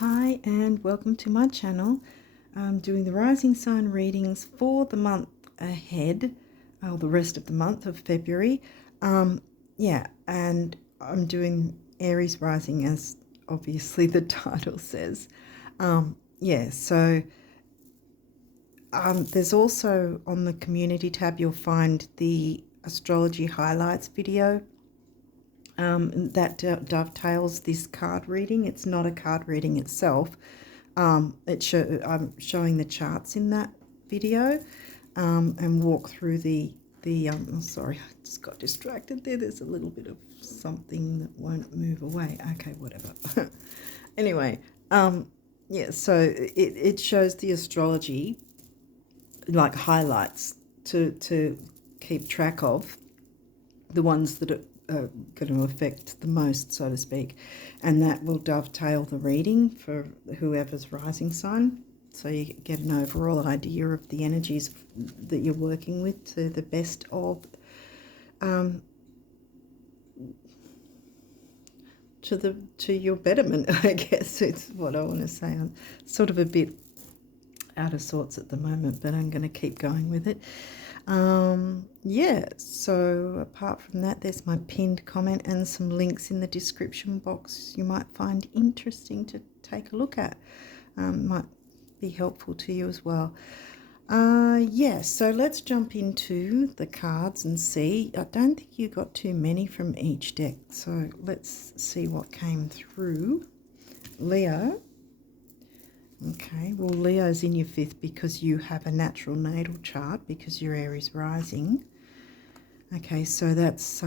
Hi and welcome to my channel. I'm doing the rising sign readings for the month ahead, the rest of the month of February. Yeah, and I'm doing Aries rising as obviously the title says. Yeah, so there's also on the community tab you'll find the astrology highlights video that dovetails this card reading. It's not a card reading itself. I'm showing the charts in that video and walk through oh, sorry, I just got distracted there. There's a little bit of something that won't move away. Okay, whatever. Anyway, yeah, so it shows the astrology, like highlights to keep track of, the ones that are going to affect the most, so to speak, and that will dovetail the reading for whoever's rising sign, so you get an overall idea of the energies that you're working with to the best of to your betterment. I guess it's what I want to say. I'm sort of a bit out of sorts at the moment, but I'm going to keep going with it. Yeah, so apart from that, there's my pinned comment and some links in the description box you might find interesting to take a look at. Might be helpful to you as well. Yeah, so let's jump into the cards and see. I don't think you got too many from each deck, so let's see what came through. Leo. Okay, well, Leo's in your fifth because you have a natural natal chart because you're Aries rising. Okay, so that's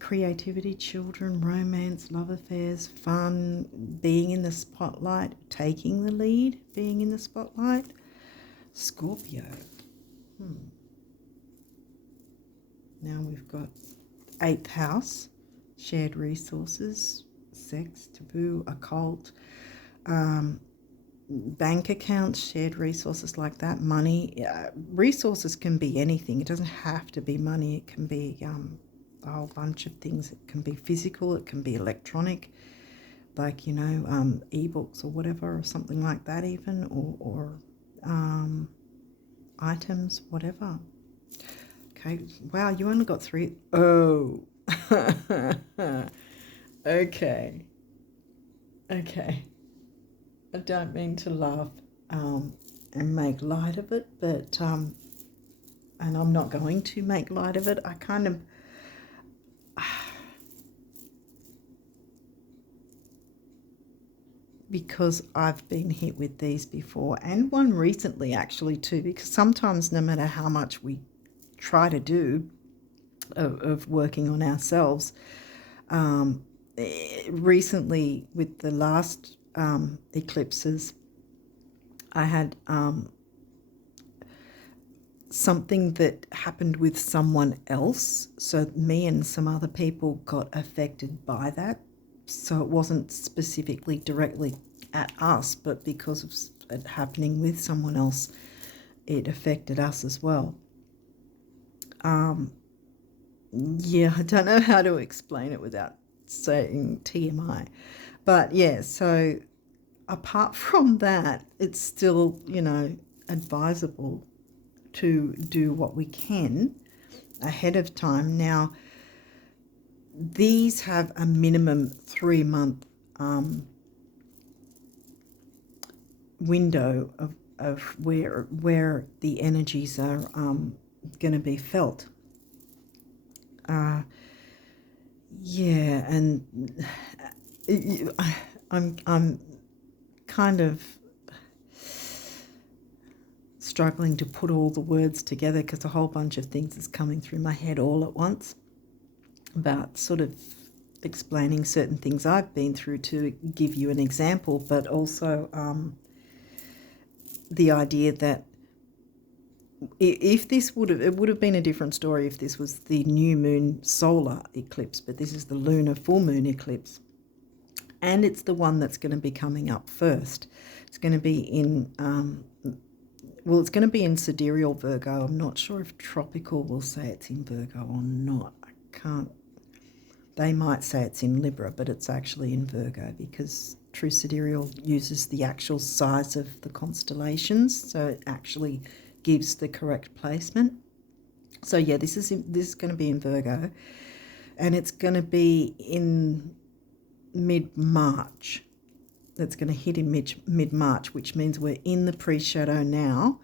creativity, children, romance, love affairs, fun, being in the spotlight, taking the lead, being in the spotlight. Scorpio. Now we've got 8th house, shared resources, sex, taboo, occult, bank accounts, shared resources like that, money. Resources can be anything. It doesn't have to be money. It can be a whole bunch of things. It can be physical. It can be electronic, like, you know, ebooks or whatever, or something like that even, or items, whatever. Okay, wow, you only got 3. Oh. Okay. Okay. I don't mean to laugh and make light of it, but and I'm not going to make light of it. I kind of because I've been hit with these before, and one recently actually too, because sometimes no matter how much we try to do of working on ourselves, recently with the last eclipses, I had something that happened with someone else. So me and some other people got affected by that. So it wasn't specifically directly at us, but because of it happening with someone else, it affected us as well. Yeah, I don't know how to explain it without saying TMI. But yeah, so apart from that, it's still, you know, advisable to do what we can ahead of time. Now, these have a minimum 3-month window of where the energies are going to be felt. Yeah, and I'm kind of struggling to put all the words together because a whole bunch of things is coming through my head all at once about sort of explaining certain things I've been through to give you an example, but also the idea that if this it would have been a different story if this was the new moon solar eclipse, but this is the lunar full moon eclipse, and it's the one that's going to be coming up first. It's going to be in well, it's going to be in sidereal Virgo. I'm not sure if tropical will say it's in Virgo or not. I can't. They might say it's in Libra, but it's actually in Virgo because True Sidereal uses the actual size of the constellations, so it actually gives the correct placement. So yeah, this is going to be in Virgo, and it's going to be in mid-March. That's going to hit in mid-March, which means we're in the pre-shadow now.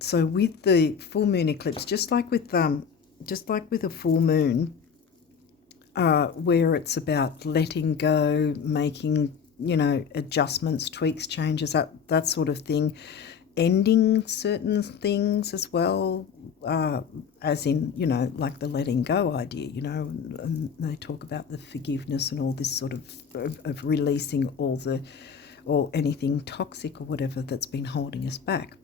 So with the full moon eclipse, just like with a full moon, where it's about letting go, making, adjustments, tweaks, changes, that sort of thing, ending certain things as well, as in, like the letting go idea, and they talk about the forgiveness and all this sort of releasing or anything toxic or whatever that's been holding us back.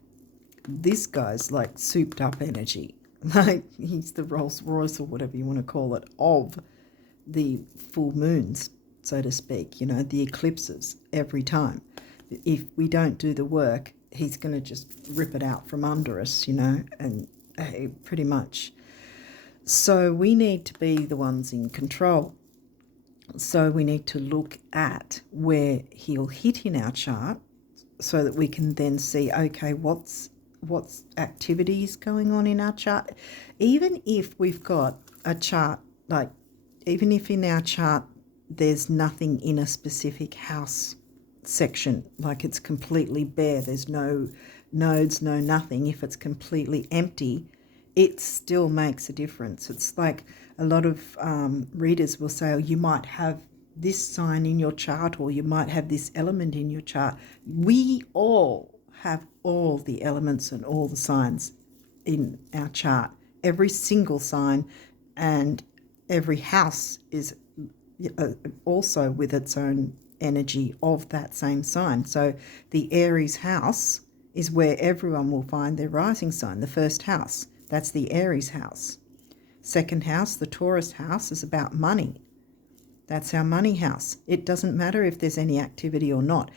This guy's like souped up energy, like he's the Rolls Royce or whatever you want to call it of the full moons, so to speak, the eclipses every time. If we don't do the work, he's going to just rip it out from under us, and pretty much. So we need to be the ones in control. So we need to look at where he'll hit in our chart so that we can then see, okay, what's activities going on in our chart. Even if we've got a chart, like even if in our chart there's nothing in a specific house section, like it's completely bare, there's no nodes, no nothing, if it's completely empty, it still makes a difference. It's like a lot of readers will say, oh, you might have this sign in your chart, or you might have this element in your chart. We all have all the elements and all the signs in our chart, every single sign, and every house is also with its own energy of that same sign. So the Aries house is where everyone will find their rising sign. The first house, that's the Aries house. Second house, the Taurus house, is about money. That's our money house. It doesn't matter if there's any activity or not.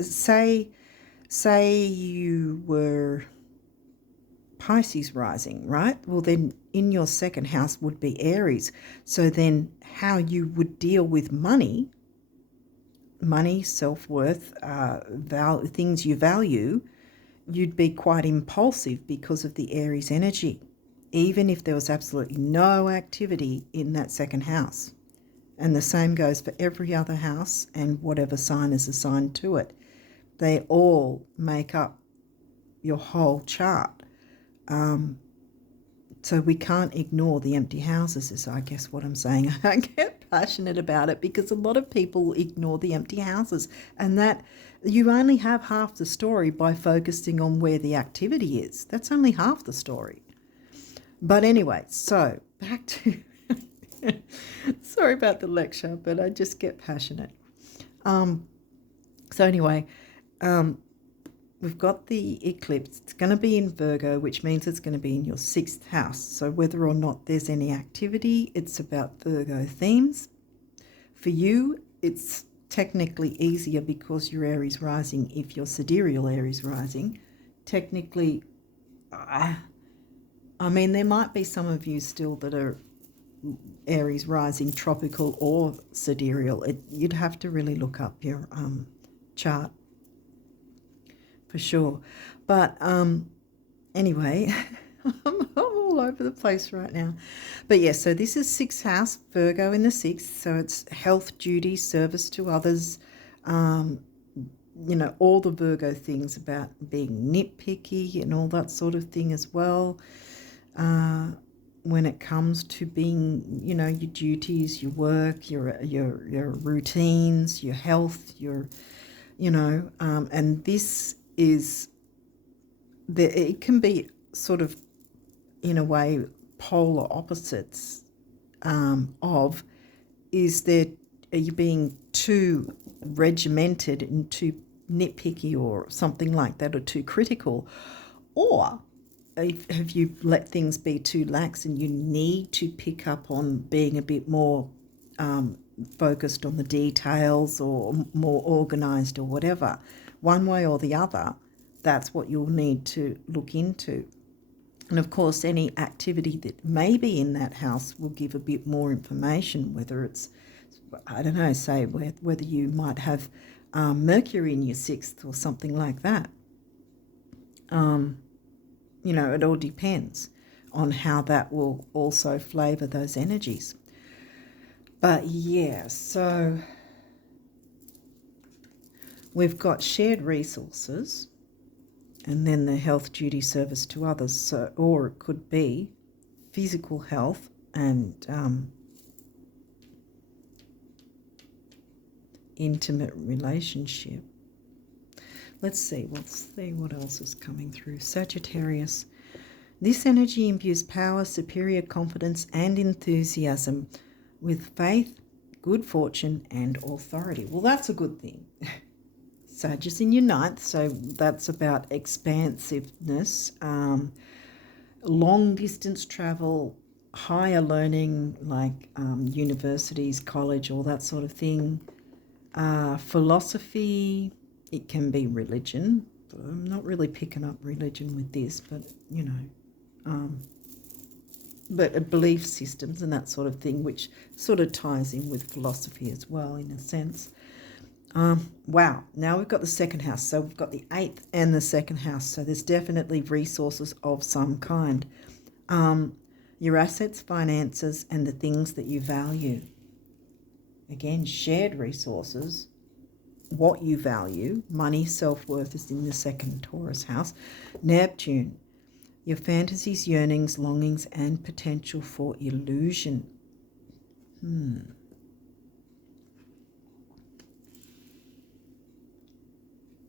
Say you were Pisces rising, right? Well, then in your second house would be Aries. So then how you would deal with money, self-worth, things you value, you'd be quite impulsive because of the Aries energy, even if there was absolutely no activity in that second house. And the same goes for every other house and whatever sign is assigned to it. They all make up your whole chart. So we can't ignore the empty houses, is I guess what I'm saying. I get passionate about it because a lot of people ignore the empty houses, and that you only have half the story by focusing on where the activity is. That's only half the story. But anyway, so back to sorry about the lecture, but I just get passionate. So anyway, we've got the eclipse. It's going to be in Virgo, which means it's going to be in your 6th house. So whether or not there's any activity, it's about Virgo themes. For you, it's technically easier because you're Aries rising. If you're sidereal Aries rising, technically, I mean, there might be some of you still that are Aries rising, tropical or sidereal. You'd have to really look up your chart for sure. But anyway, I'm all over the place right now. But yeah, so this is 6th house, Virgo in the 6th. So it's health, duty, service to others, all the Virgo things about being nitpicky and all that sort of thing as well. When it comes to being, your duties, your work, your routines, your health, and this is, it can be sort of, in a way, polar opposites of, are you being too regimented and too nitpicky or something like that, or too critical, or have you let things be too lax and you need to pick up on being a bit more focused on the details or more organised or whatever. One way or the other, that's what you'll need to look into. And of course, any activity that may be in that house will give a bit more information, whether it's I don't know, say whether you might have Mercury in your 6th or something like that. You know, it all depends on how that will also flavour those energies. But yeah, so we've got shared resources and then the health duty service to others. So, or it could be physical health and intimate relationship. Let's see what else is coming through. Sagittarius. This energy imbues power, superior confidence, and enthusiasm with faith, good fortune, and authority. Well, that's a good thing. Sag is in your 9th, so that's about expansiveness, long distance travel, higher learning, like universities, college, all that sort of thing. Philosophy, it can be religion. I'm not really picking up religion with this, but you know, but belief systems and that sort of thing, which sort of ties in with philosophy as well, in a sense. Wow, now we've got the 2nd house. So we've got the 8th and the 2nd house. So there's definitely resources of some kind. Your assets, finances, and the things that you value. Again, shared resources, what you value. Money, self-worth is in the 2nd Taurus house. Neptune, your fantasies, yearnings, longings, and potential for illusion.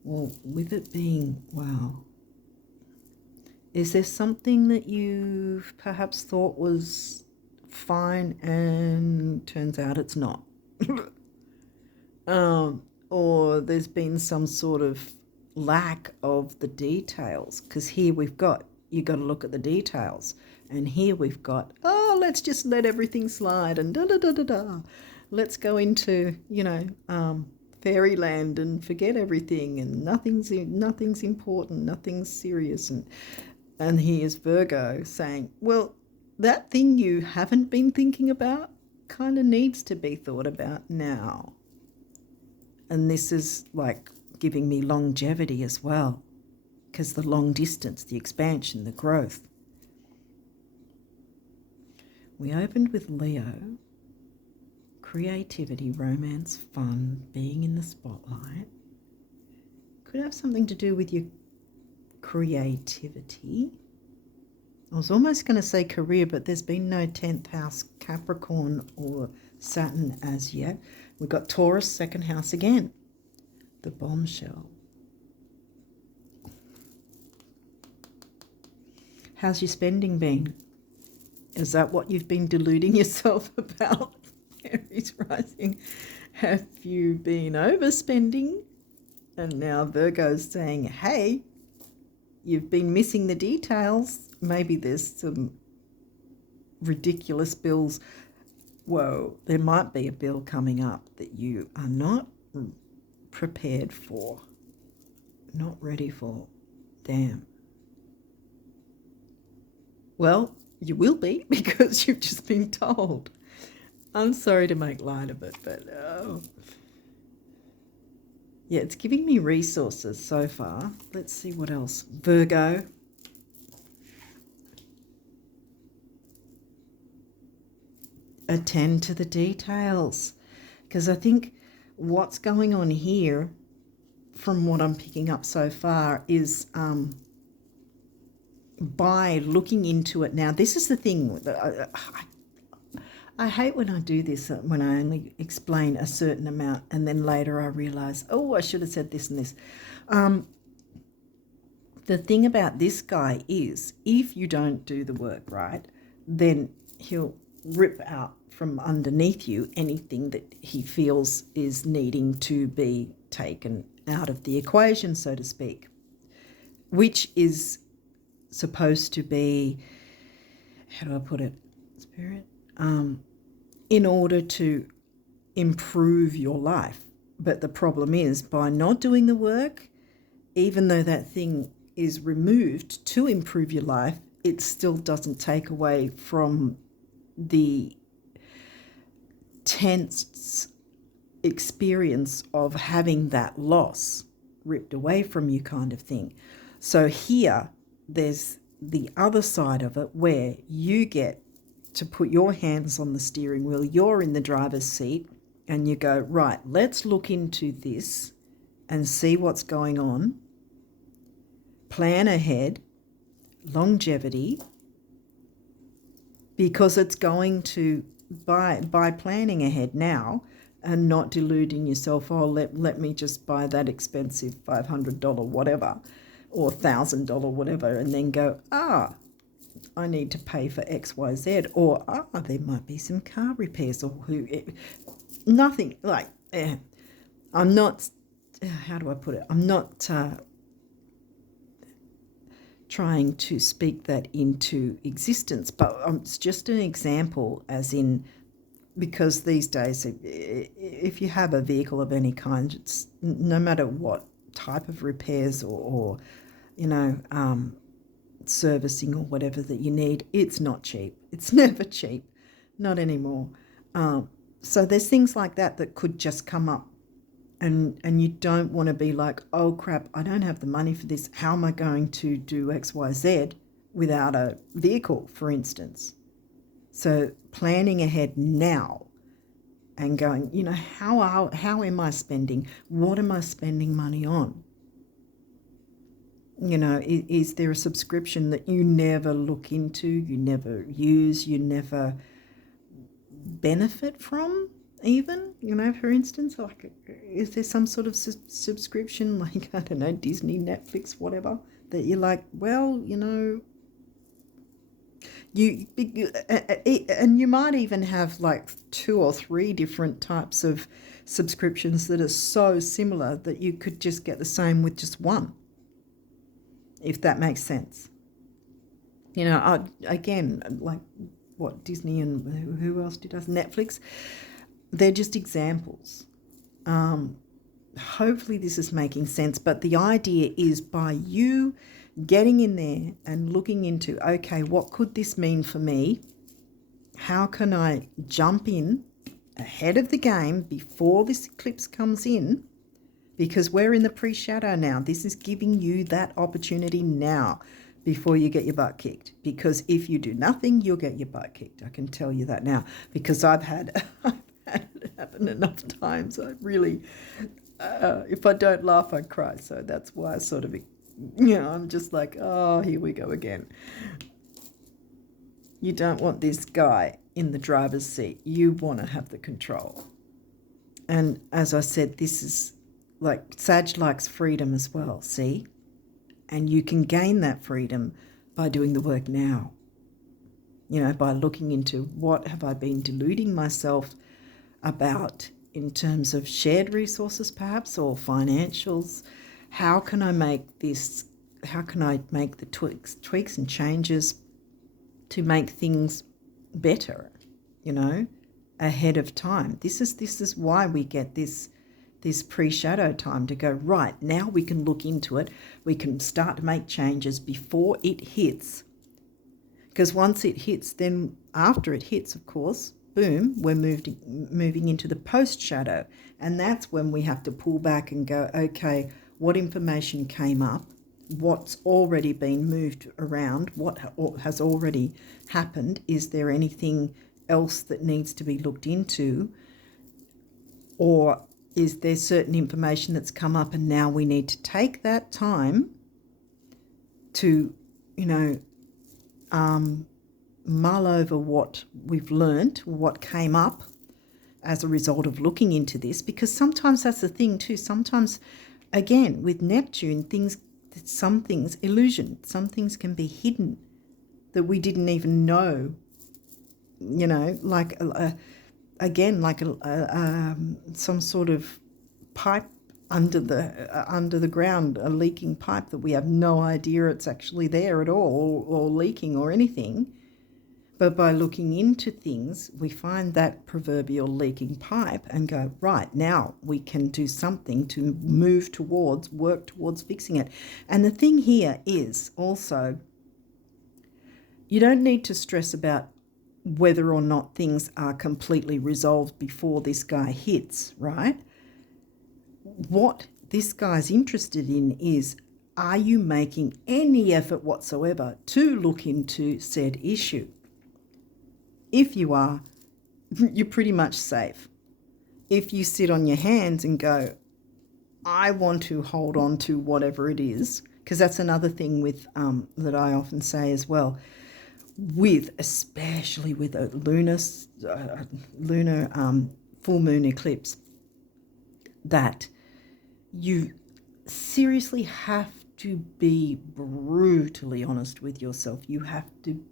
Well, with it being, wow, is there something that you've perhaps thought was fine and turns out it's not? Or there's been some sort of lack of the details, because here we've got, you got to look at the details, and here we've got, oh, let's just let everything slide and da-da-da-da-da. Let's go into, you know, fairyland and forget everything, and nothing's important, nothing's serious. And here's Virgo saying, well, that thing you haven't been thinking about kind of needs to be thought about now. And this is like giving me longevity as well, because the long distance, the expansion, the growth. We opened with Leo. Creativity, romance, fun, being in the spotlight. Could have something to do with your creativity. I was almost going to say career, but there's been no 10th house Capricorn or Saturn as yet. We've got Taurus, 2nd house again. The bombshell. How's your spending been? Is that what you've been deluding yourself about? Aries rising. Have you been overspending? And now Virgo's saying, hey, you've been missing the details. Maybe there's some ridiculous bills. Whoa, there might be a bill coming up that you are not prepared for, not ready for. Damn. Well, you will be, because you've just been told. I'm sorry to make light of it, but yeah, it's giving me resources so far. Let's see what else. Virgo. Attend to the details, because I think what's going on here, from what I'm picking up so far, is by looking into it now. This is the thing that I hate when I do this, when I only explain a certain amount and then later I realise, oh, I should have said this and this. The thing about this guy is, if you don't do the work right, then he'll rip out from underneath you anything that he feels is needing to be taken out of the equation, so to speak, which is supposed to be, how do I put it, Spirit? In order to improve your life. But the problem is, by not doing the work, even though that thing is removed to improve your life, it still doesn't take away from the tense experience of having that loss ripped away from you kind of thing. So here, there's the other side of it where you get to put your hands on the steering wheel, you're in the driver's seat, and you go, right, let's look into this and see what's going on, plan ahead, longevity, because it's going to, by planning ahead now and not deluding yourself, oh, let me just buy that expensive $500 whatever or $1,000 whatever, and then go, I need to pay for X, Y, Z, or there might be some car repairs, or nothing like, I'm not, how do I put it? I'm not trying to speak that into existence, but it's just an example, as in, because these days, if you have a vehicle of any kind, it's no matter what type of repairs or servicing or whatever that you need, it's not cheap. It's never cheap, not anymore. So there's things like that could just come up, and you don't want to be like, oh crap, I don't have the money for this. How am I going to do X, Y, Z without a vehicle, for instance? So planning ahead now and going, how am I spending? What am I spending money on? Is there a subscription that you never look into, you never use, you never benefit from even? For instance, like, is there some sort of subscription, like, I don't know, Disney, Netflix, whatever, that you're like, well, and you might even have like 2 or 3 different types of subscriptions that are so similar that you could just get the same with just one, if that makes sense. Again, like what Disney and who else does Netflix, they're just examples. Hopefully this is making sense, but the idea is, by you getting in there and looking into, okay, what could this mean for me? How can I jump in ahead of the game before this eclipse comes in? Because we're in the pre-shadow now. This is giving you that opportunity now before you get your butt kicked. Because if you do nothing, you'll get your butt kicked. I can tell you that now, because I've had it happen enough times. I really, if I don't laugh, I cry. So that's why I sort of, I'm just like, oh, here we go again. You don't want this guy in the driver's seat. You want to have the control. And as I said, this is like, Sag likes freedom as well, see? And you can gain that freedom by doing the work now. By looking into, what have I been deluding myself about in terms of shared resources perhaps, or financials? How can I make this, how can I make the tweaks and changes to make things better, ahead of time? This is why we get this pre-shadow time to go, right, now we can look into it. We can start to make changes before it hits. Because once it hits, then after it hits, of course, boom, we're moving into the post-shadow. And that's when we have to pull back and go, okay, what information came up? What's already been moved around? What has already happened? Is there anything else that needs to be looked into? Or is there certain information that's come up and now we need to take that time to, mull over what we've learnt, what came up as a result of looking into this? Because sometimes that's the thing too. Sometimes, again, with Neptune, some things, illusion, some things can be hidden that we didn't even know, like, again, like some sort of pipe under the ground, a leaking pipe that we have no idea it's actually there at all, or leaking or anything. But by looking into things, we find that proverbial leaking pipe and go, right, now we can do something to work towards fixing it. And the thing here is also, you don't need to stress about whether or not things are completely resolved before this guy hits, right? What this guy's interested in is, are you making any effort whatsoever to look into said issue? If you are, you're pretty much safe. If you sit on your hands and go, I want to hold on to whatever it is, because that's another thing with that I often say as well, especially with a lunar full moon eclipse, that you seriously have to be brutally honest with yourself. You have to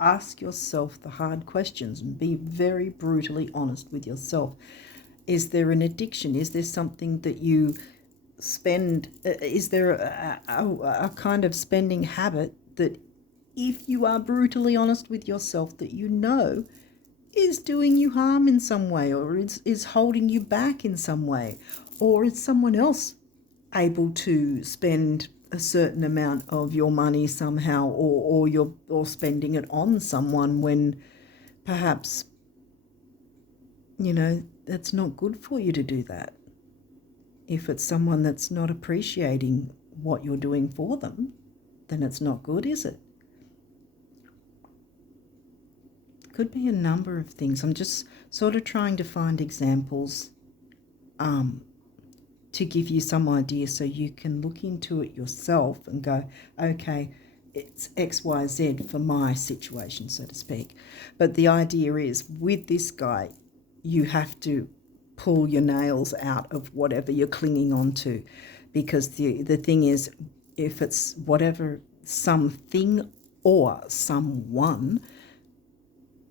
ask yourself the hard questions and be very brutally honest with yourself. Is there an addiction? Is there something that you spend? Is there a kind of spending habit that, if you are brutally honest with yourself, that you know is doing you harm in some way, or is holding you back in some way? Or is someone else able to spend a certain amount of your money somehow, or spending it on someone when perhaps, that's not good for you to do that. If it's someone that's not appreciating what you're doing for them, then it's not good, is it? Could be a number of things. I'm just sort of trying to find examples to give you some idea, so you can look into it yourself and go, okay, it's XYZ for my situation, so to speak. But the idea is, with this guy, you have to pull your nails out of whatever you're clinging on to, because the thing is, if it's whatever, something or someone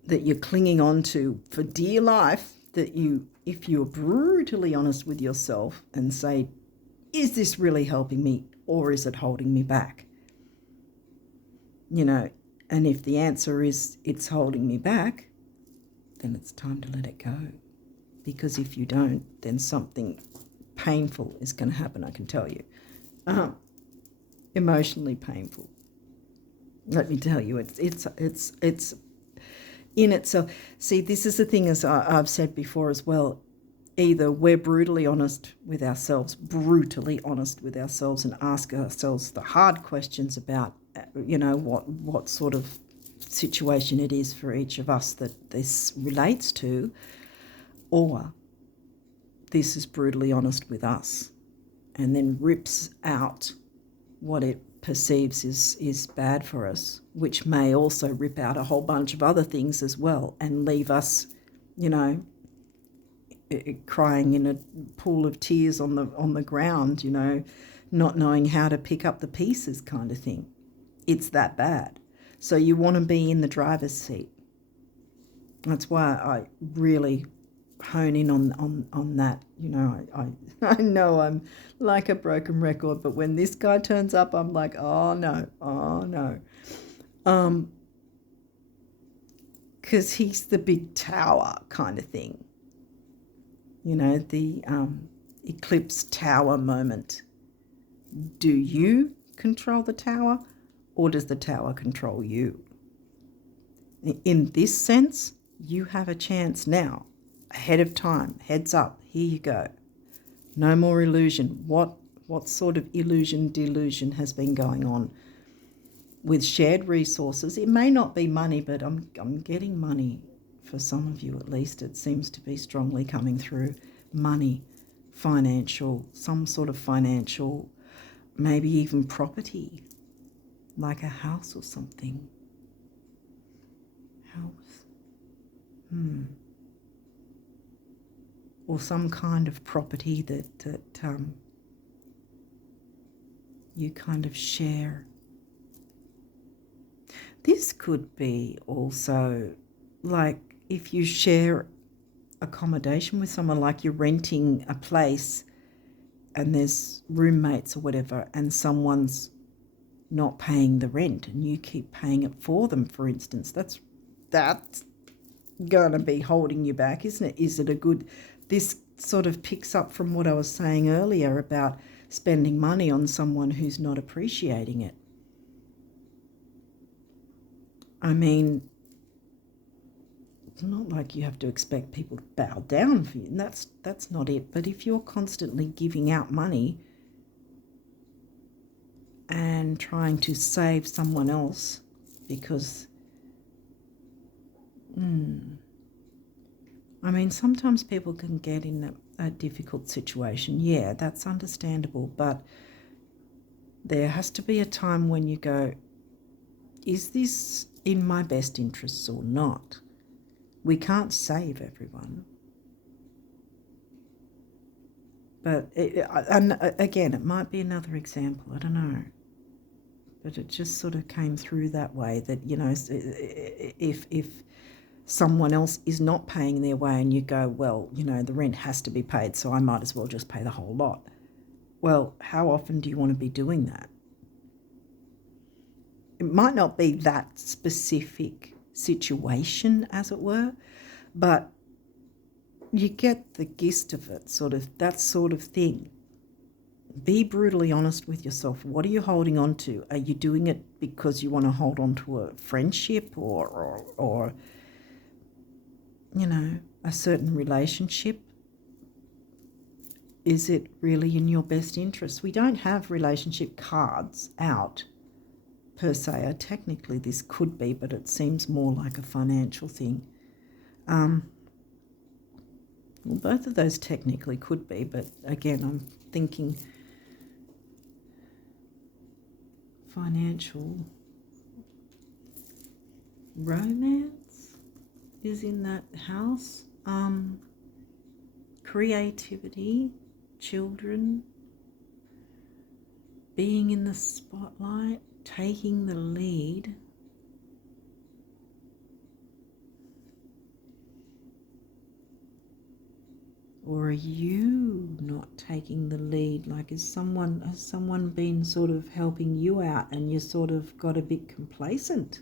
that you're clinging on to for dear life, that if you're brutally honest with yourself and say, is this really helping me, or is it holding me back? And if the answer is it's holding me back, then it's time to let it go. Because if you don't, then something painful is going to happen, I can tell you. Emotionally painful. Let me tell you, it's in itself. See, this is the thing, as I've said before as well. Either we're brutally honest with ourselves, and ask ourselves the hard questions about, what sort of situation it is for each of us that this relates to, or this is brutally honest with us and then rips out what it perceives is bad for us, which may also rip out a whole bunch of other things as well and leave us, crying in a pool of tears on the ground, not knowing how to pick up the pieces, kind of thing. It's that bad. So you want to be in the driver's seat. That's why I really hone in on that. I know I'm like a broken record, but when this guy turns up, I'm like, oh no. Because he's the big tower kind of thing. The eclipse tower moment. Do you control the tower, or does the tower control you? In this sense, you have a chance now, ahead of time, heads up, here you go. No more illusion. What sort of delusion has been going on with shared resources? It may not be money, but I'm getting money for some of you, at least. It seems to be strongly coming through. Money, financial, some sort of financial, maybe even property, like a house or something. House. Or some kind of property that you kind of share. This could be also like if you share accommodation with someone, like you're renting a place and there's roommates or whatever, and someone's not paying the rent and you keep paying it for them, for instance. That's going to be holding you back, isn't it? Is it a good... This sort of picks up from what I was saying earlier about spending money on someone who's not appreciating it. I mean, It's not like you have to expect people to bow down for you. And that's not it. But if you're constantly giving out money and trying to save someone else because, I mean, sometimes people can get in a difficult situation. Yeah, that's understandable. But there has to be a time when you go, is this in my best interests or not? We can't save everyone. But, and again, it might be another example. I don't know. But it just sort of came through that way that, you know, if someone else is not paying their way and you go, well, you know, the rent has to be paid, so I might as well just pay the whole lot. Well, how often do you want to be doing that? It might not be that specific situation, as it were, but you get the gist of it, sort of that sort of thing. Be brutally honest with yourself. What are you holding on to? Are you doing it because you want to hold on to a friendship or you know, a certain relationship? Is it really in your best interest? We don't have relationship cards out per se. Technically this could be, but it seems more like a financial thing. Well, both of those technically could be, but again, I'm thinking financial romance is in that house. Creativity, children, being in the spotlight, taking the lead. Or are you not taking the lead? Like, has someone been sort of helping you out and you sort of got a bit complacent?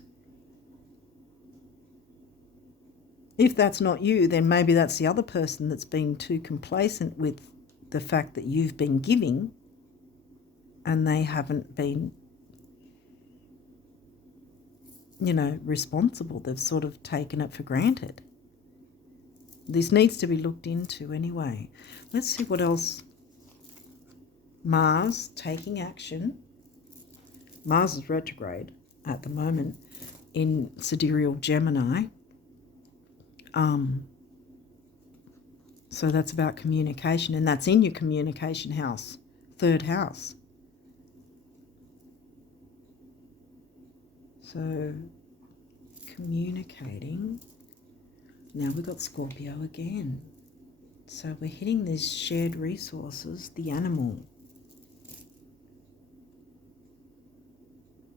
If that's not you, then maybe that's the other person that's been too complacent with the fact that you've been giving and they haven't been, you know, responsible. They've sort of taken it for granted. This needs to be looked into anyway. Let's see what else. Mars taking action. Mars is retrograde at the moment in sidereal Gemini. So that's about communication, and that's in your communication house, third house. So communicating. Now we've got Scorpio again. So we're hitting these shared resources, the animal.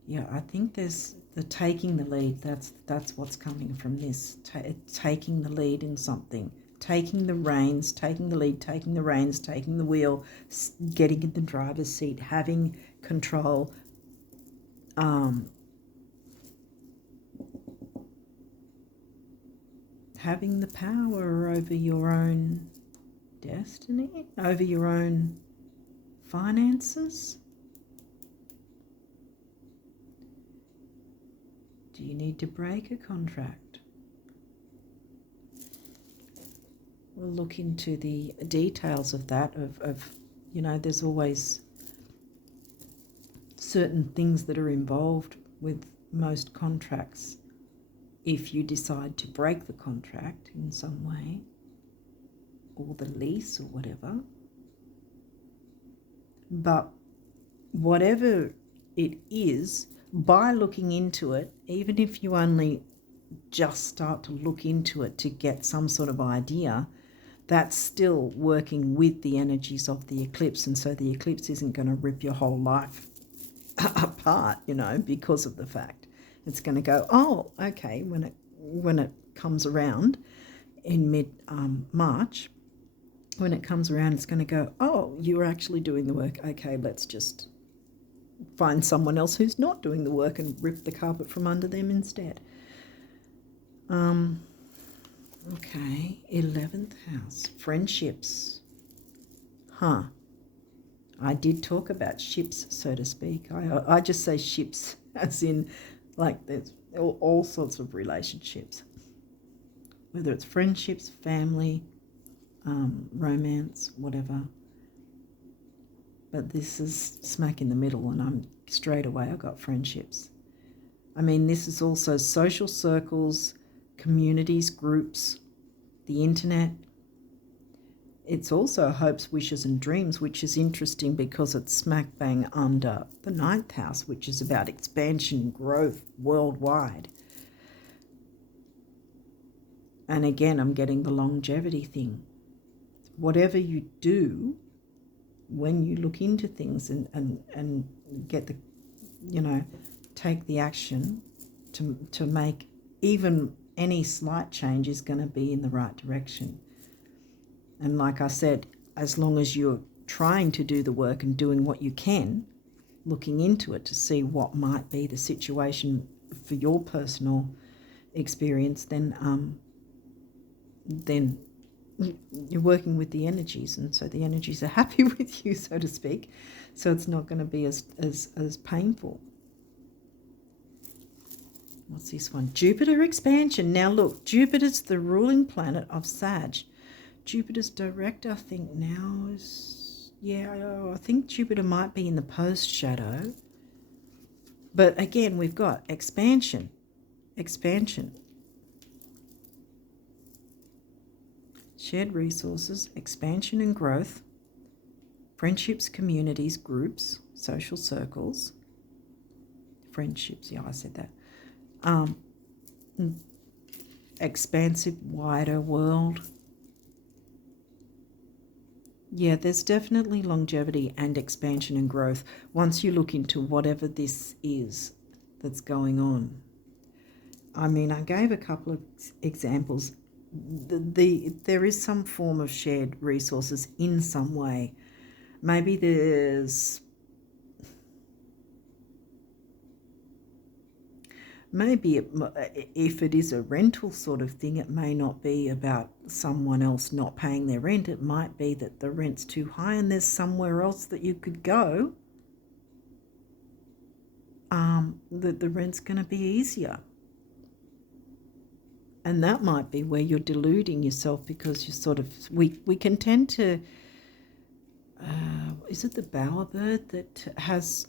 Yeah, I think there's the taking the lead. That's what's coming from this. Taking the lead in something. Taking the reins, taking the lead, taking the reins, taking the wheel, getting in the driver's seat, having control. Having the power over your own destiny, over your own finances. Do you need to break a contract? We'll look into the details of that, of you know, there's always certain things that are involved with most contracts if you decide to break the contract in some way, or the lease or whatever. But whatever it is, by looking into it, even if you only just start to look into it to get some sort of idea, that's still working with the energies of the eclipse. And so the eclipse isn't going to rip your whole life apart, you know, because of the fact. It's going to go, oh, okay, when it comes around in mid-March, when it comes around, it's going to go, oh, you're actually doing the work. Okay, let's just find someone else who's not doing the work and rip the carpet from under them instead. Okay, 11th house, friendships. I did talk about ships, so to speak. I just say ships as in, like, there's all sorts of relationships. whether it's friendships, family, romance, whatever. But this is smack in the middle, and I'm straight away, I've got friendships. I mean, this is also social circles, communities, groups, the internet. It's also hopes, wishes and dreams, which is interesting because it's smack bang under the 9th house, which is about expansion and growth worldwide. And again, I'm getting the longevity thing. Whatever you do, when you look into things and get the, take the action to make even any slight change is going to be in the right direction. And like I said, as long as you're trying to do the work and doing what you can, looking into it to see what might be the situation for your personal experience, then you're working with the energies, and so the energies are happy with you, so to speak. So it's not going to be as painful. What's this one? Jupiter expansion. Now look, Jupiter's the ruling planet of Sag. Jupiter's direct, I think now is, I think Jupiter might be in the post shadow. But again, we've got expansion. Shared resources, expansion and growth, friendships, communities, groups, social circles, friendships, I said that. Expansive, wider world. Yeah, there's definitely longevity and expansion and growth once you look into whatever this is that's going on. I mean, I gave a couple of examples. There is some form of shared resources in some way. Maybe if it is a rental sort of thing, it may not be about someone else not paying their rent. It might be that the rent's too high and there's somewhere else that you could go, that the rent's going to be easier. And that might be where you're deluding yourself, because you sort of, we can tend to, is it the bowerbird that has,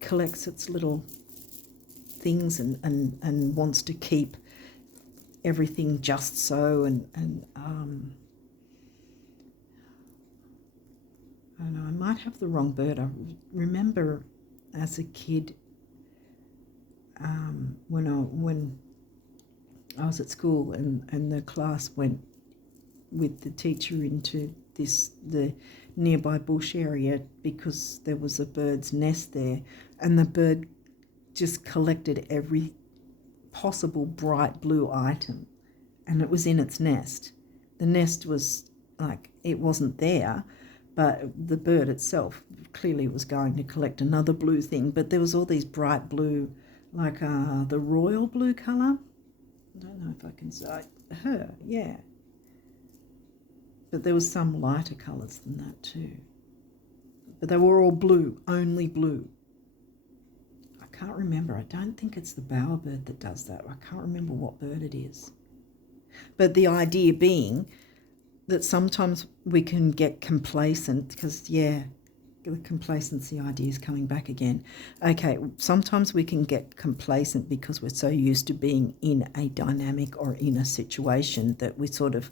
collects its little things and wants to keep everything just so, and I don't know, I might have the wrong bird. I remember as a kid, when I was at school and the class went with the teacher into the nearby bush area because there was a bird's nest there, and the bird just collected every possible bright blue item, and it was in its nest. The nest was like, it wasn't there, but the bird itself clearly was going to collect another blue thing, but there was all these bright blue, like the royal blue colour. I don't know if I can say her, yeah. But there was some lighter colours than that too. But they were all blue, only blue. I can't remember. I don't think it's the bowerbird that does that. I can't remember what bird it is. But the idea being that sometimes we can get complacent because, the complacency idea is coming back again. Okay, sometimes we can get complacent because we're so used to being in a dynamic or in a situation that we sort of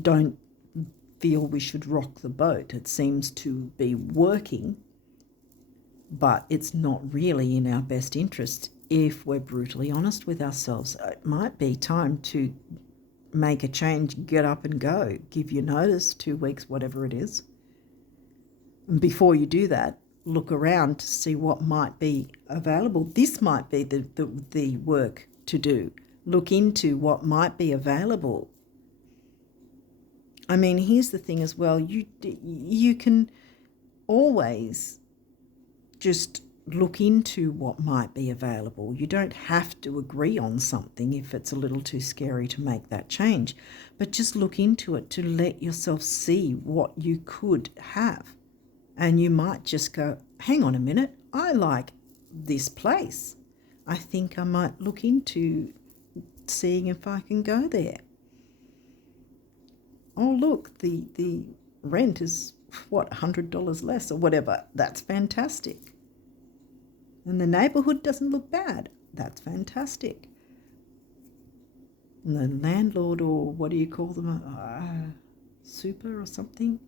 don't feel we should rock the boat. It seems to be working, but it's not really in our best interest if we're brutally honest with ourselves. It might be time to make a change, get up and go, give you notice, 2 weeks, whatever it is. And before you do that, look around to see what might be available. This might be the work to do. Look into what might be available. I mean, here's the thing as well. You can always just look into what might be available. You don't have to agree on something if it's a little too scary to make that change, but just look into it to let yourself see what you could have. And you might just go, hang on a minute, I like this place. I think I might look into seeing if I can go there. Oh, look, the rent is, what, $100 less or whatever. That's fantastic. And the neighbourhood doesn't look bad. That's fantastic. And the landlord, or what do you call them, super or something?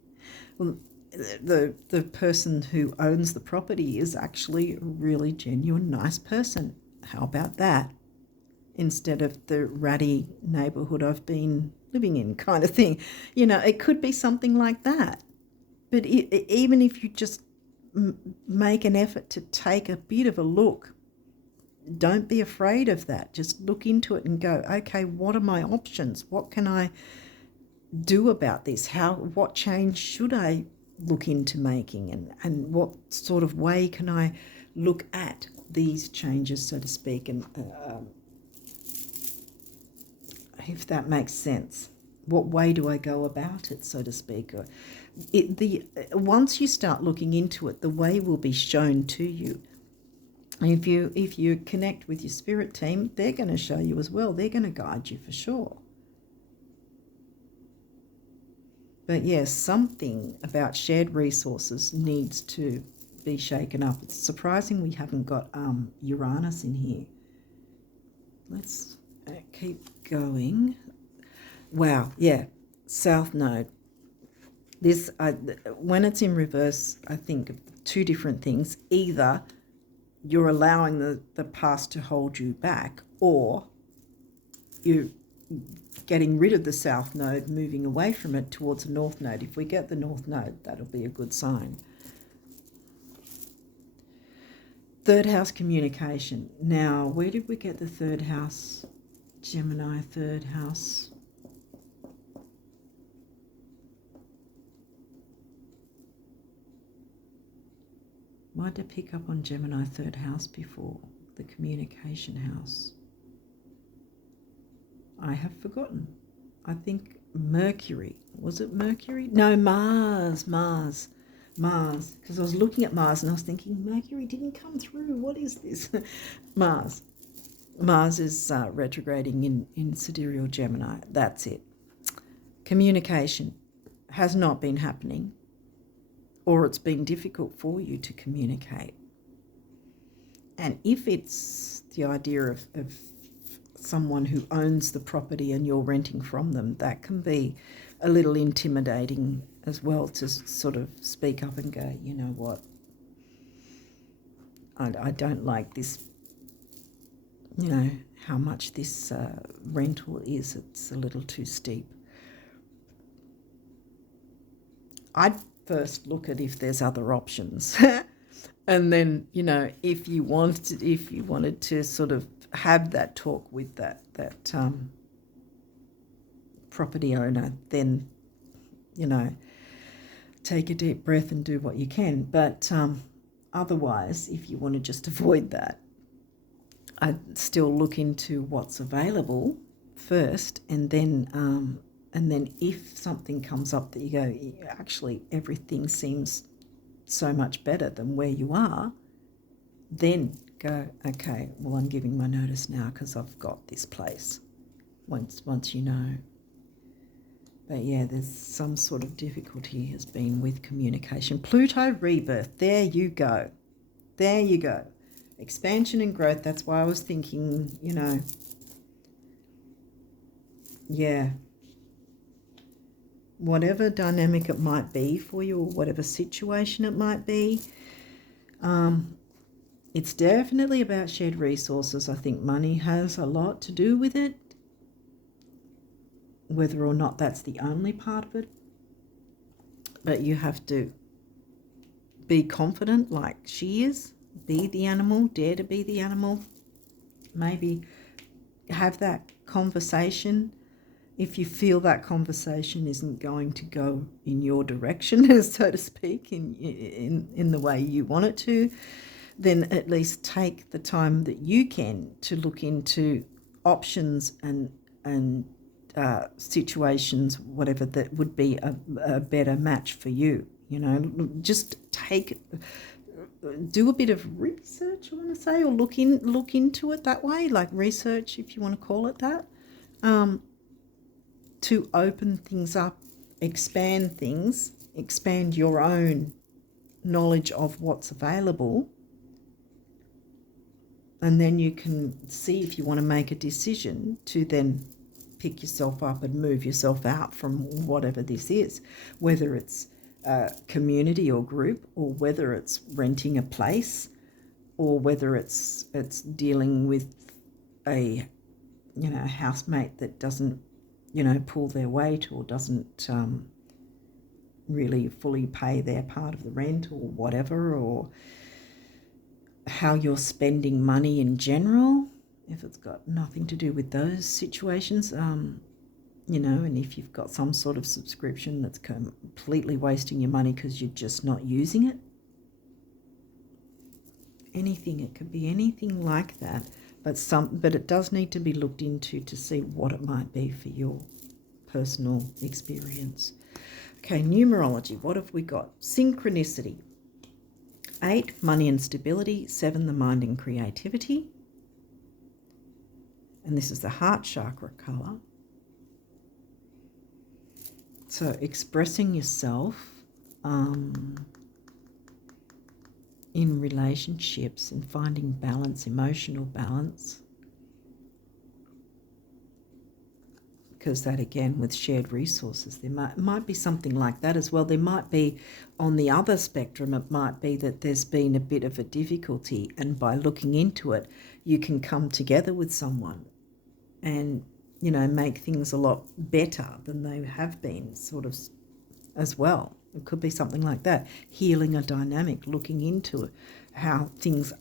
Well, the person who owns the property is actually a really genuine, nice person. How about that? Instead of the ratty neighbourhood I've been living in kind of thing. You know, it could be something like that. But even if you just make an effort to take a bit of a look, don't be afraid of that. Just look into it and go, okay, what are my options? What can I do about this? What change should I look into making, and what sort of way can I look at these changes, so to speak, and if that makes sense. What way do I go about it, so to speak? Once you start looking into it, the way will be shown to you. If you connect with your spirit team, they're going to show you as well. They're going to guide you for sure. But yes, something about shared resources needs to be shaken up. It's surprising we haven't got Uranus in here. Let's keep going. Wow, yeah, South Node. This, when it's in reverse, I think of two different things. Either you're allowing the past to hold you back, or you're getting rid of the South Node, moving away from it towards the North Node. If we get the North Node, that'll be a good sign. Third house, communication. Now, where did we get the third house? Gemini, third house. Why did I pick up on Gemini, third house before? The communication house. I have forgotten. I think Mercury. Was it Mercury? No, Mars. Because I was looking at Mars and I was thinking, Mercury didn't come through. What is this? Mars. Mars is retrograding in Sidereal Gemini. That's it. Communication has not been happening, or it's been difficult for you to communicate. And if it's the idea of someone who owns the property and you're renting from them, that can be a little intimidating as well, to sort of speak up and go, you know what, I don't like this, you know, how much this rental is. It's a little too steep. I'd first look at if there's other options. And then, you know, if you wanted to sort of have that talk with that property owner, then, you know, take a deep breath and do what you can. But otherwise, if you want to just avoid that, I'd still look into what's available first, and then if something comes up that you go, actually everything seems so much better than where you are, then go, okay, well, I'm giving my notice now because I've got this place, once you know. But yeah, there's some sort of difficulty has been with communication. Pluto rebirth, there you go. Expansion and growth, that's why I was thinking, you know, yeah, whatever dynamic it might be for you, or whatever situation it might be, it's definitely about shared resources. I think money has a lot to do with it, whether or not that's the only part of it. But you have to be confident, like she is. Be the animal, dare to be the animal. Maybe have that conversation. If you feel that conversation isn't going to go in your direction, so to speak, in the way you want it to, then at least take the time that you can to look into options and situations, whatever, that would be a better match for you. You know, just take do a bit of research, I want to say, or look into it that way, like research, if you want to call it that, to open things up, expand things, expand your own knowledge of what's available, and then you can see if you want to make a decision to then pick yourself up and move yourself out from whatever this is, whether it's a community or group, or whether it's renting a place, or whether it's dealing with a housemate that doesn't pull their weight, or doesn't really fully pay their part of the rent, or whatever, or how you're spending money in general, if it's got nothing to do with those situations, and if you've got some sort of subscription that's completely wasting your money because you're just not using it. Anything, it could be anything like that, but it does need to be looked into to see what it might be for your personal experience. Okay, numerology, what have we got? Synchronicity. 8, money and stability. 7, the mind and creativity. And this is the heart chakra colour. So expressing yourself in relationships and finding balance, emotional balance. Because that, again, with shared resources, there might be something like that as well. There might be, on the other spectrum, it might be that there's been a bit of a difficulty, and by looking into it, you can come together with someone and, make things a lot better than they have been, sort of, as well. It could be something like that. Healing a dynamic, looking into how things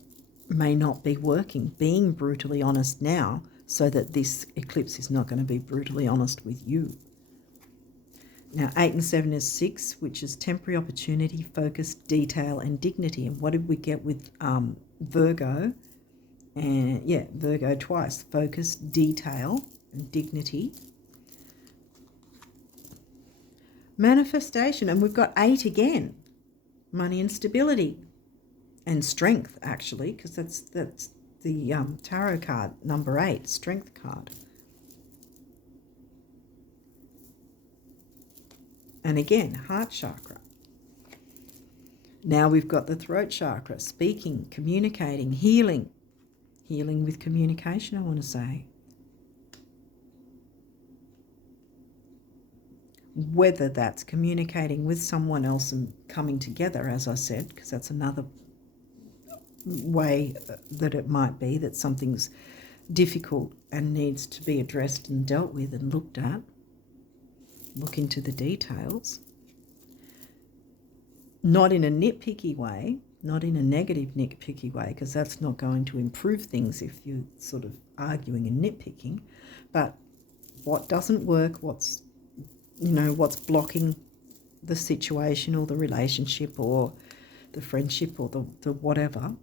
may not be working, being brutally honest now, so that this eclipse is not going to be brutally honest with you. Now, 8 and 7 is 6, which is temporary opportunity, focus, detail, and dignity. And what did we get with Virgo? And Virgo twice. Focus, detail, and dignity. Manifestation, and we've got 8 again. Money and stability, and strength, actually, because that's the tarot card number 8, strength card. And again, heart chakra. Now we've got the throat chakra, speaking, communicating, healing with communication, I want to say. Whether that's communicating with someone else and coming together, as I said, because that's another way that it might be that something's difficult and needs to be addressed and dealt with and looked at. Look into the details. Not in a nitpicky way, not in a negative nitpicky way, because that's not going to improve things if you're sort of arguing and nitpicking. But what doesn't work, what's blocking the situation or the relationship or the friendship or the whatever.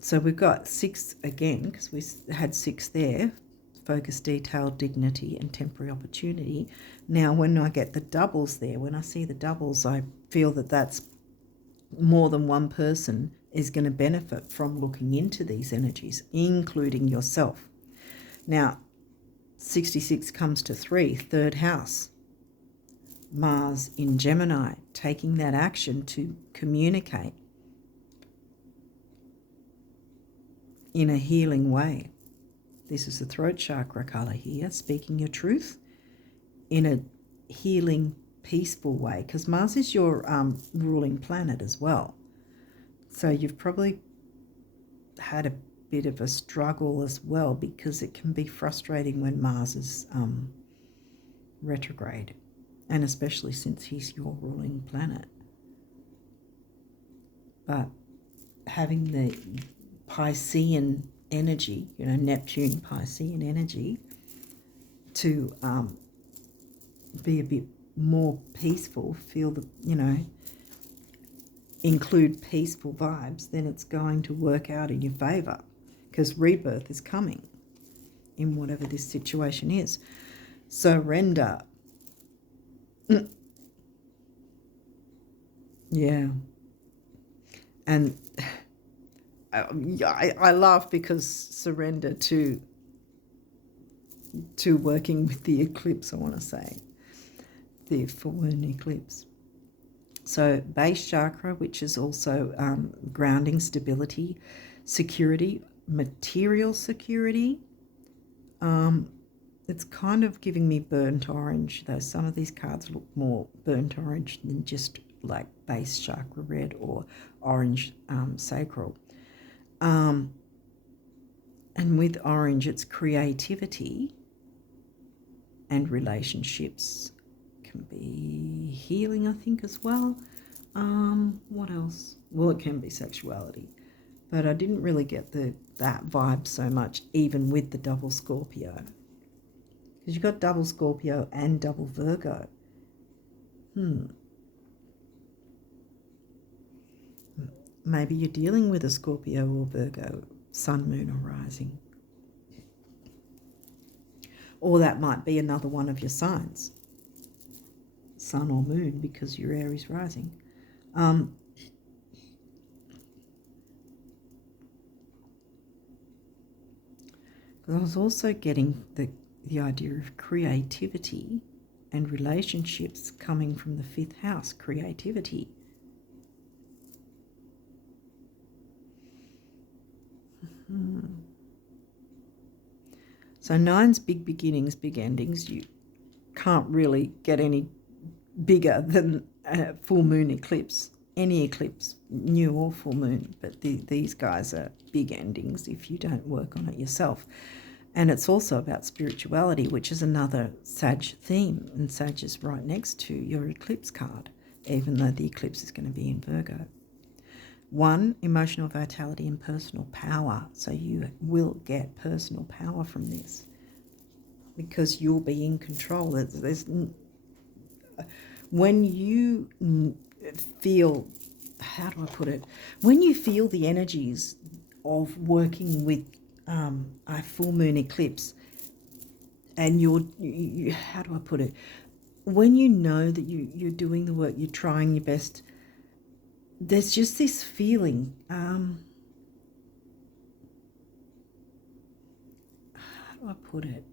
So we've got 6 again, because we had 6 there. Focus, detail, dignity, and temporary opportunity. Now, when I get the doubles there, when I see the doubles, I feel that that's more than one person is going to benefit from looking into these energies, including yourself. Now, 66 comes to 3, third house. Mars in Gemini, taking that action to communicate in a healing way. This is the throat chakra colour here, speaking your truth in a healing, peaceful way, because Mars is your ruling planet as well. So you've probably had a bit of a struggle as well, because it can be frustrating when Mars is retrograde, and especially since he's your ruling planet. But having the Piscean energy, Neptune Piscean energy, to be a bit more peaceful, feel the, include peaceful vibes, then it's going to work out in your favour, because rebirth is coming in whatever this situation is. Surrender. Yeah. And I laugh because surrender to working with the eclipse, I want to say, the full moon eclipse. So base chakra, which is also grounding, stability, security, material security. It's kind of giving me burnt orange, though some of these cards look more burnt orange than just like base chakra red or orange sacral. And with orange, it's creativity and relationships. Can be healing, I think, as well. What else? Well, it can be sexuality, but I didn't really get that vibe so much, even with the double Scorpio, because you've got double Scorpio and double Virgo. Maybe you're dealing with a Scorpio or Virgo sun, moon, or rising, or that might be another one of your signs, sun or moon, because you're Aries rising. I was also getting the idea of creativity and relationships coming from the 5th house, creativity. So 9's big beginnings, big endings. You can't really get any bigger than a full moon eclipse, any eclipse, new or full moon, but these guys are big endings if you don't work on it yourself. And it's also about spirituality, which is another Sag theme, and Sag is right next to your eclipse card, even though the eclipse is going to be in Virgo. 1, emotional vitality and personal power. So you will get personal power from this because you'll be in control. When you feel, how do I put it? When you feel the energies of working with a full moon eclipse, and you how do I put it? When you know that you're doing the work, you're trying your best, there's just this feeling, how do I put it?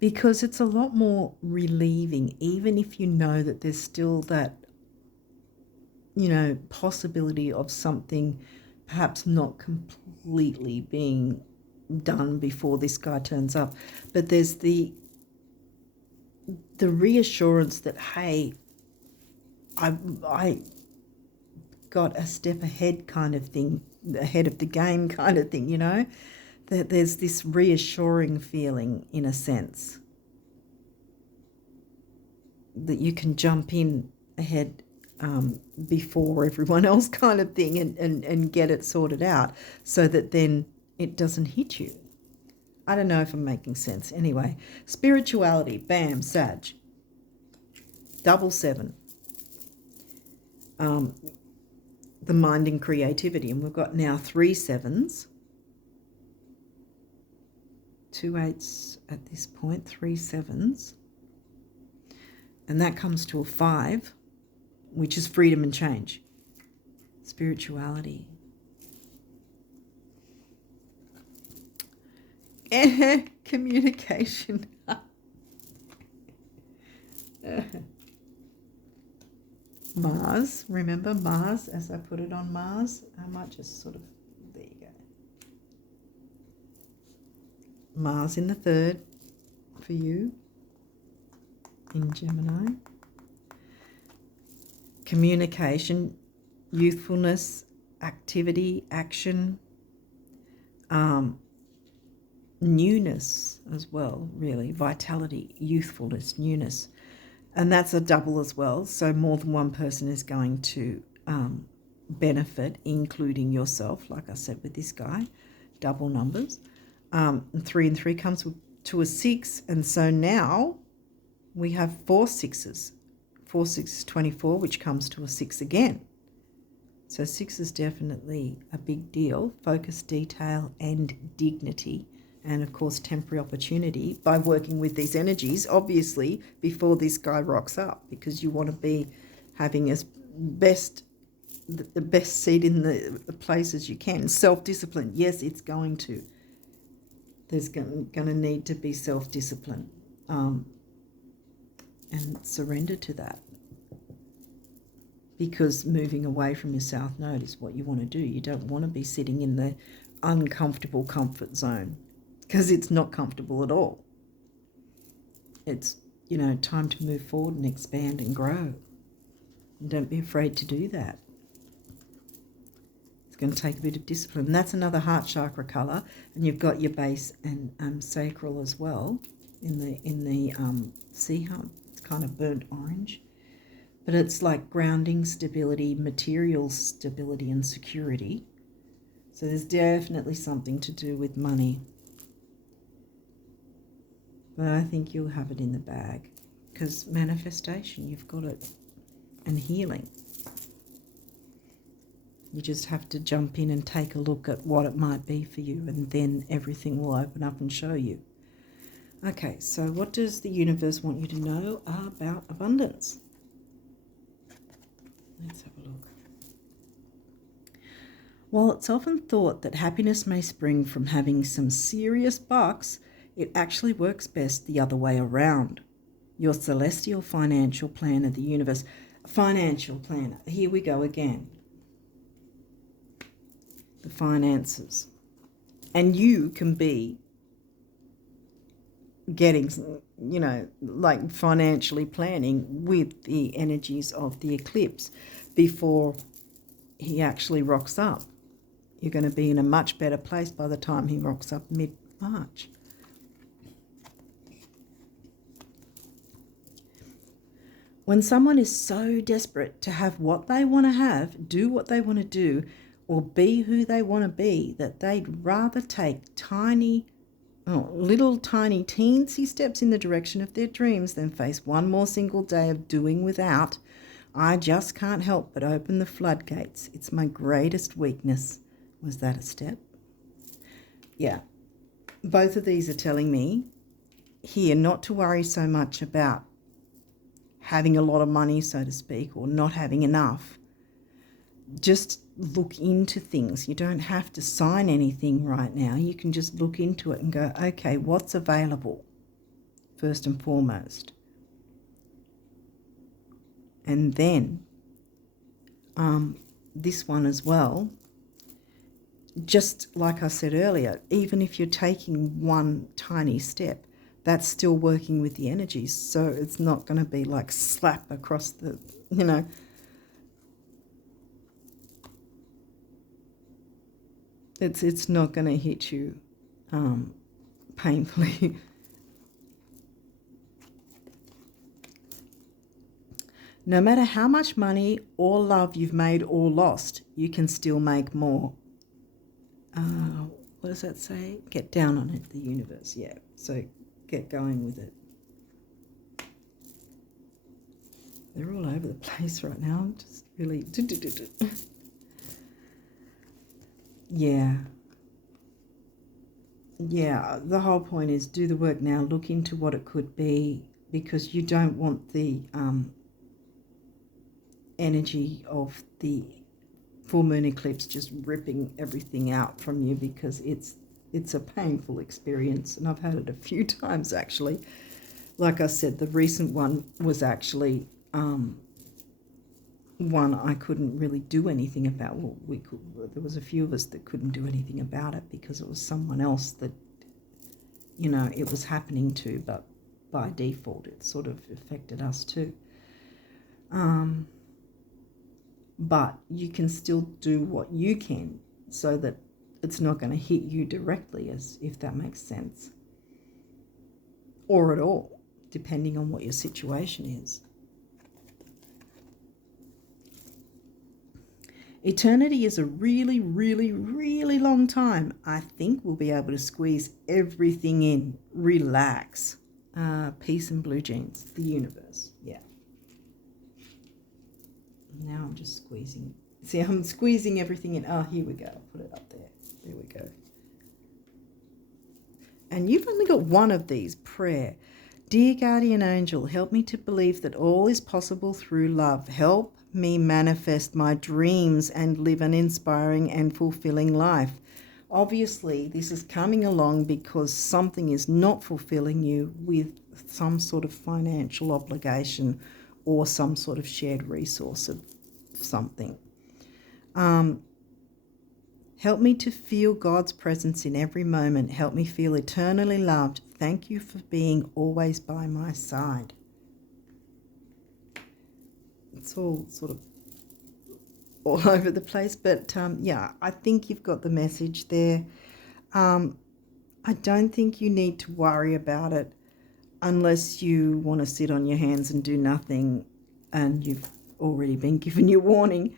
Because it's a lot more relieving, even if you know that there's still that, possibility of something perhaps not completely being done before this guy turns up. But there's the reassurance that, hey, I got a step ahead kind of thing, ahead of the game kind of thing, that there's this reassuring feeling, in a sense, that you can jump in ahead before everyone else kind of thing and get it sorted out so that then it doesn't hit you. I don't know if I'm making sense. Anyway, spirituality, bam, Sag. 7. The mind and creativity, and we've got now 3 7s, 2 8s at this point, 3 7s, and that comes to a 5, which is freedom and change, spirituality. Communication. Mars, remember Mars, as I put it on Mars. I might just sort of, there you go. Mars in the 3rd for you in Gemini. Communication, youthfulness, activity, action, newness as well, really, vitality, youthfulness, newness. And that's a double as well. So more than one person is going to benefit, including yourself, like I said with this guy, double numbers. 3 and 3 comes to a 6. And so now we have 4 6s. 4 6 is 24, which comes to a 6 again. So 6 is definitely a big deal. Focus, detail, and dignity. And, of course, temporary opportunity by working with these energies, obviously, before this guy rocks up, because you want to be having as the best seat in the places you can. Self-discipline, yes, it's going to. There's going to need to be self-discipline, and surrender to that. Because moving away from your South Node is what you want to do. You don't want to be sitting in the uncomfortable comfort zone, because it's not comfortable at all. It's, time to move forward and expand and grow. And don't be afraid to do that. It's going to take a bit of discipline. And that's another heart chakra colour. And you've got your base and sacral as well in the see how it's kind of burnt orange. But it's like grounding, stability, material stability and security. So there's definitely something to do with money. But I think you'll have it in the bag, because manifestation, you've got it, and healing. You just have to jump in and take a look at what it might be for you, and then everything will open up and show you. Okay, so what does the universe want you to know about abundance? Let's have a look. While it's often thought that happiness may spring from having some serious bucks, it actually works best the other way around. Your celestial financial planner, the universe, financial planner, here we go again. The finances. And you can be getting, like financially planning with the energies of the eclipse before he actually rocks up. You're going to be in a much better place by the time he rocks up mid-March. When someone is so desperate to have what they want to have, do what they want to do, or be who they want to be, that they'd rather take little tiny teensy steps in the direction of their dreams than face one more single day of doing without, I just can't help but open the floodgates. It's my greatest weakness. Was that a step? Yeah. Both of these are telling me here not to worry so much about having a lot of money, so to speak, or not having enough. Just look into things. You don't have to sign anything right now. You can just look into it and go, okay, what's available first and foremost? And then this one as well, just like I said earlier, even if you're taking one tiny step, that's still working with the energies. So it's not going to be like slap across the, it's not going to hit you painfully. No matter how much money or love you've made or lost, you can still make more. What does that say? Get down on it, the universe. Yeah, so get going with it. They're all over the place right now. I'm just really... Yeah. Yeah, the whole point is do the work now. Look into what it could be, because you don't want the energy of the full moon eclipse just ripping everything out from you, because it's a painful experience, and I've had it a few times actually. Like I said, the recent one was actually one I couldn't really do anything about. Well, there was a few of us that couldn't do anything about it because it was someone else that, it was happening to, but by default it sort of affected us too. But you can still do what you can so that it's not going to hit you directly, as if that makes sense. Or at all, depending on what your situation is. Eternity is a really, really, really long time. I think we'll be able to squeeze everything in. Relax. Peace and blue jeans. The universe. Yeah. Now I'm just squeezing. See, I'm squeezing everything in. Oh, here we go. I'll put it up there. There we go. And you've only got one of these, prayer. Dear guardian angel, help me to believe that all is possible through love. Help me manifest my dreams and live an inspiring and fulfilling life. Obviously, this is coming along because something is not fulfilling you with some sort of financial obligation or some sort of shared resource of something. Help me to feel God's presence in every moment. Help me feel eternally loved. Thank you for being always by my side. It's all sort of all over the place, but yeah, I think you've got the message there. I don't think you need to worry about it unless you want to sit on your hands and do nothing and you've already been given your warning.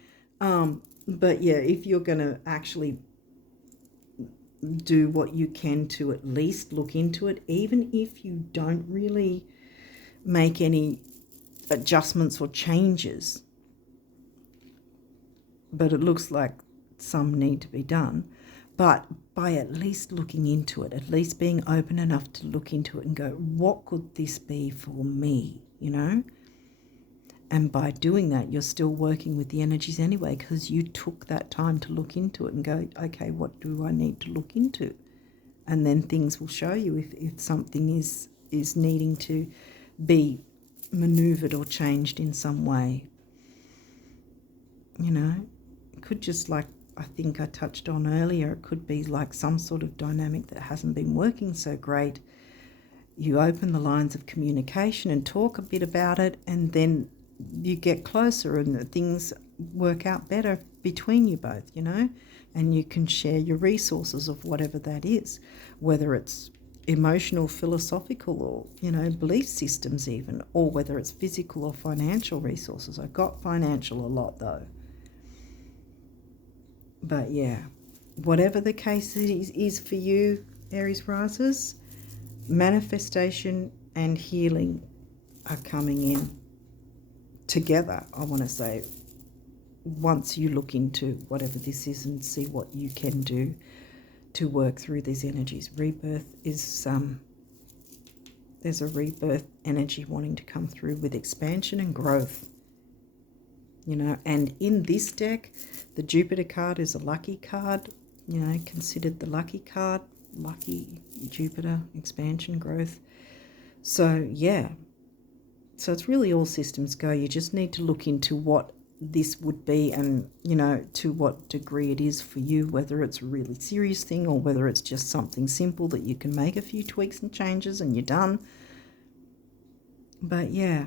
But yeah, if you're going to actually do what you can to at least look into it, even if you don't really make any adjustments or changes, but it looks like some need to be done. But by at least looking into it, at least being open enough to look into it and go, what could this be for me, you know? And by doing that, you're still working with the energies anyway, because you took that time to look into it and go, okay, what do I need to look into? And then things will show you if something is needing to be maneuvered or changed in some way. You know, it could just, like I think I touched on earlier, it could be like some sort of dynamic that hasn't been working so great. You open the lines of communication and talk a bit about it, and then you get closer and things work out better between you both, you know, and you can share your resources of whatever that is, whether it's emotional, philosophical, or, you know, belief systems even, or whether it's physical or financial resources. I got financial a lot though. But yeah, whatever the case is for you, Aries risers, manifestation and healing are coming in together, I want to say, once you look into whatever this is and see what you can do to work through these energies. Rebirth is, there's a rebirth energy wanting to come through with expansion and growth, you know. And in this deck, the Jupiter card is a lucky card, you know, considered the lucky card, lucky Jupiter, expansion, growth. So yeah, so it's really all systems go. You just need to look into what this would be and, you know, to what degree it is for you, whether it's a really serious thing or whether it's just something simple that you can make a few tweaks and changes and you're done. But yeah,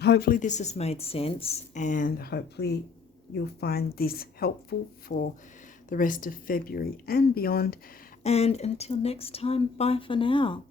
hopefully this has made sense, and hopefully you'll find this helpful for the rest of February and beyond. And until next time, bye for now.